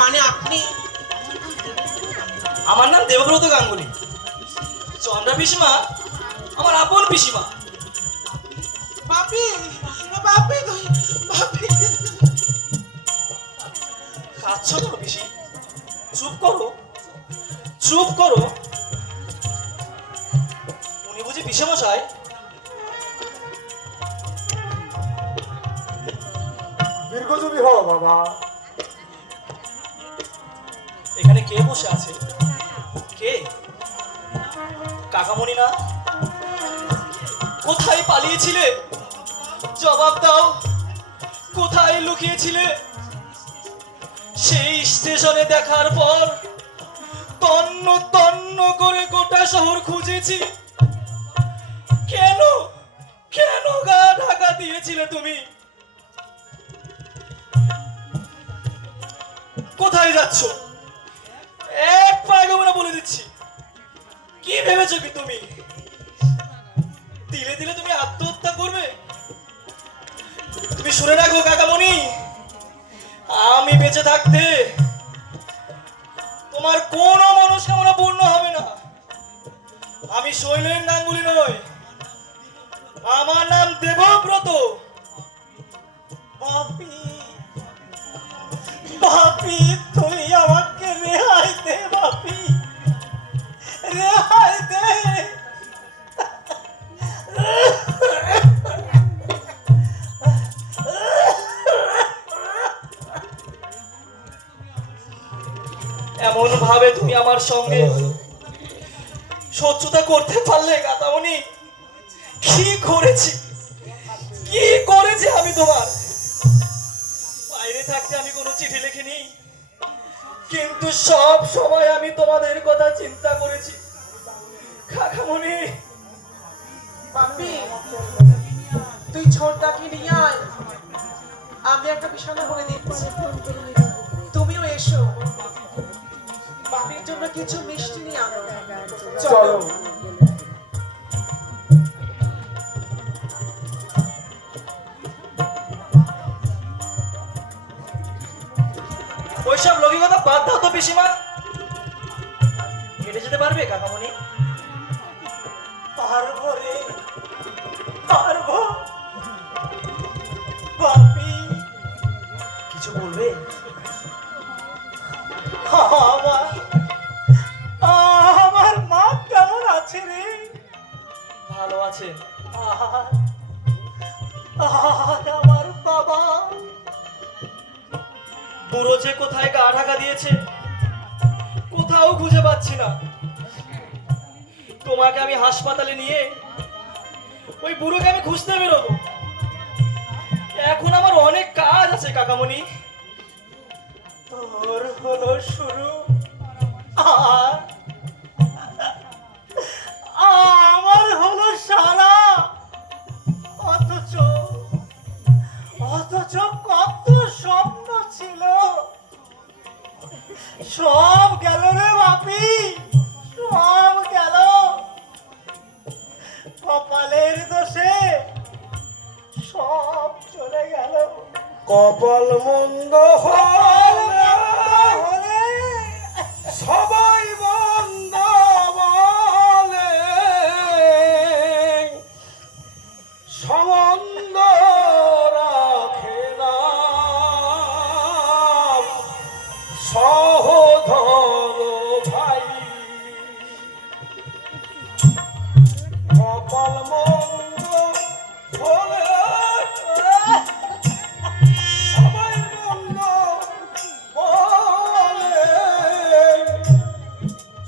মানে আপনি? আমার নাম দেবব্রত গাঙ্গুলি। চন্দ্রা পিসিমা আমার আপন পিসিমা। বাপি, বাপি, বাপি। কাঁদছো কেন পিসি? চুপ করো, চুপ করো। উনি বুঝি পিসেমশাই? দীর্ঘজীবী হও বাবা। এখানে কে বসে আছে? কে? কাকামণি না? কোথায় পালিয়েছিলে? জবাব দাও, কোথায় লুকিয়েছিলে? সেই স্টেশনে দেখার পর তন্ন তন্ন করে গোটা শহর খুঁজেছি। কেন কেন গা ঢাকা দিয়েছিলে তুমি? কোথায় যাচ্ছ? এক পায়ে না বলে দিচ্ছি। কি ভেবেছো কি তুমি? দিলে দিলে তুমি আত্মহত্যা করবে? তুমি শুনে রাখো কাকামণি, আমি বেঁচে থাকতে তোমার কোনো মনস্কামনা পূর্ণ হবে না। আমি শৈলেন গাঙ্গুলি নই, আমার নাম দেবব্রত। বাপি, বাপি, তুই আমাকে রেহাই দে বাপি, রেহাই দে। এমন ভাবে তুমি আমার সঙ্গে শত্রুতা করতে পারলে কাকামণি? কি করেছি, কি করেছি আমি তোমার? বাইরে থাকতে আমি কোনো চিঠি লিখিনি, কিন্তু সব সময় আমি তোমাদের কথা চিন্তা করেছি কাকামণি। বাপি, তুই ছোটদাকে নিয়ে আয়, আমি একটা বিছানা করে দিচ্ছি। তুমিও এসো, বাপির জন্য কিছু মিষ্টি নিয়ে আনো। চলো। ওইসব লৌকিকতা বাদ দাও তো পিসিমা। হেঁটে যেতে পারবে কাকামণি? পারবো রে, পারবো। বাপি, কিছু বলবে? আমার আমার মা কেমন আছে রে? ভালো আছে। আর আমার বাবা বুড়ো যে কোথায় গা ঢাকা দিয়েছে, কোথাও খুঁজে পাচ্ছি না। তোমাকে আমি হাসপাতালে নিয়ে ওই বুড়োকে আমি খুঁজতে বেরোবো। এখন আমার অনেক কাজ আছে কাকামণি। তোর হলো শুরু, আর আমার হলো সারা। অথচ অথচ কত স্বপ্ন ছিল, সব গেল রে বাপি, সব গেল। কপালের দোষে সব চলে গেল। কপাল মন্দ হলে সবাই বন্ধ বলে, সম্বন্ধ রাখে না সহধর ভাই। কপাল মন্দ হলে সবাই মন্দ বলে,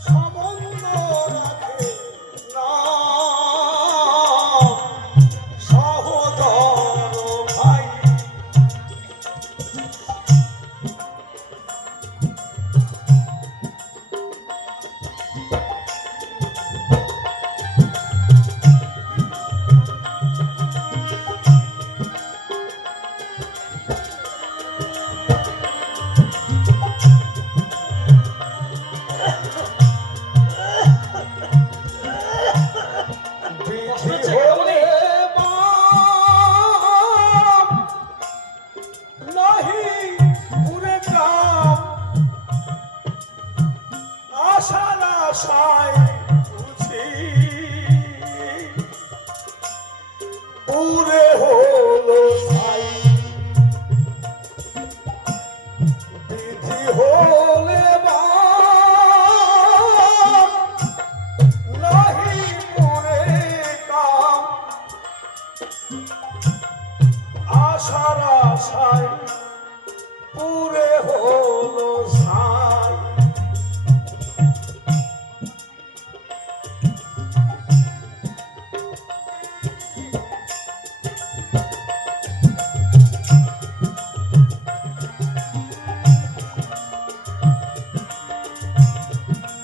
সম্বন্ধ রাখে না সহধর ভাই। আশার আশায়